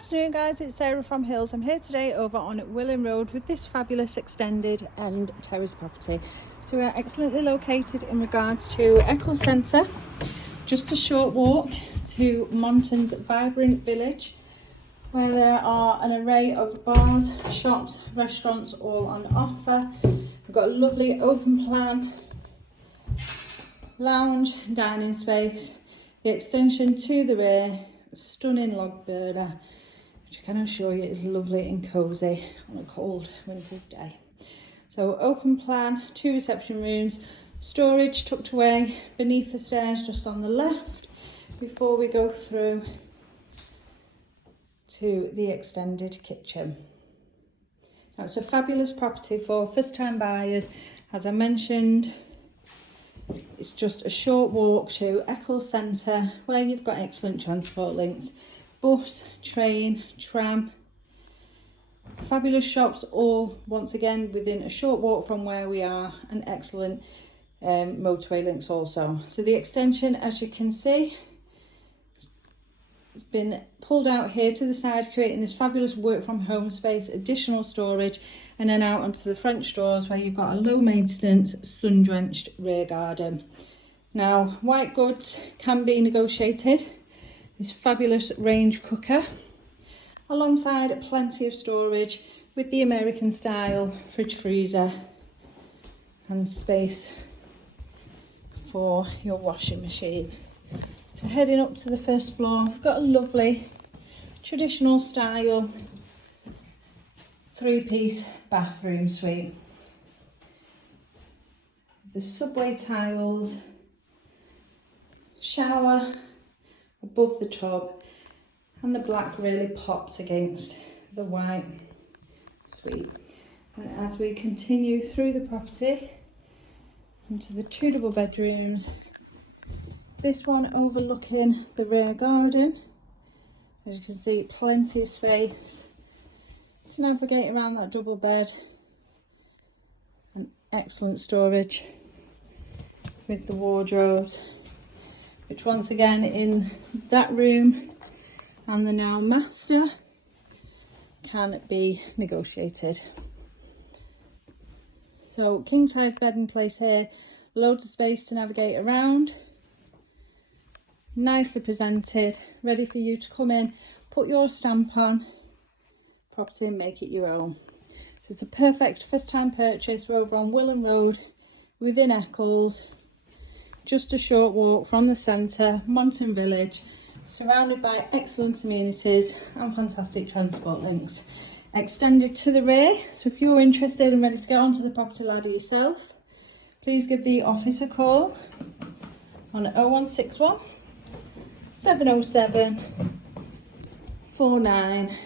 Afternoon guys, it's Sarah from Hills. I'm here today over on Willan Road with this fabulous extended end terrace property. So we are excellently located in regards to Eccles Centre, just a short walk to Monton's vibrant village, where there are an array of bars, shops, restaurants all on offer. We've got a lovely open plan lounge and dining space, the extension to the rear, stunning log burner, which I can assure you is lovely and cosy on a cold winter's day. So open plan, 2 reception rooms, storage tucked away beneath the stairs just on the left before we go through to the extended kitchen. Now it's a fabulous property for first time buyers. As I mentioned, it's just a short walk to Eccles Centre, where you've got excellent transport links, bus, train, tram, fabulous shops, all once again within a short walk from where we are, and excellent motorway links also. So the extension, as you can see, it's been pulled out here to the side, creating this fabulous work from home space, additional storage, and then out onto the French doors where you've got a low maintenance, sun drenched rear garden. Now, white goods can be negotiated. This fabulous range cooker, alongside plenty of storage with the American style fridge freezer and space for your washing machine. So heading up to the first floor, we've got a lovely traditional style 3-piece bathroom suite. The subway tiles, shower above the tub, and the black really pops against the white suite. And as we continue through the property into the 2 double bedrooms, this one overlooking the rear garden. As you can see, plenty of space to navigate around that double bed, and excellent storage with the wardrobes, which once again in that room and the now master can be negotiated. So king size bed in place here, loads of space to navigate around, nicely presented, ready for you to come in, put your stamp on property and make it your own. So it's a perfect first time purchase. We're over on Willan Road within Eccles, just a short walk from the centre, Monton Village, surrounded by excellent amenities and fantastic transport links. Extended to the rear, so if you're interested and ready to get onto the property ladder yourself, please give the office a call on 0161 707 4900.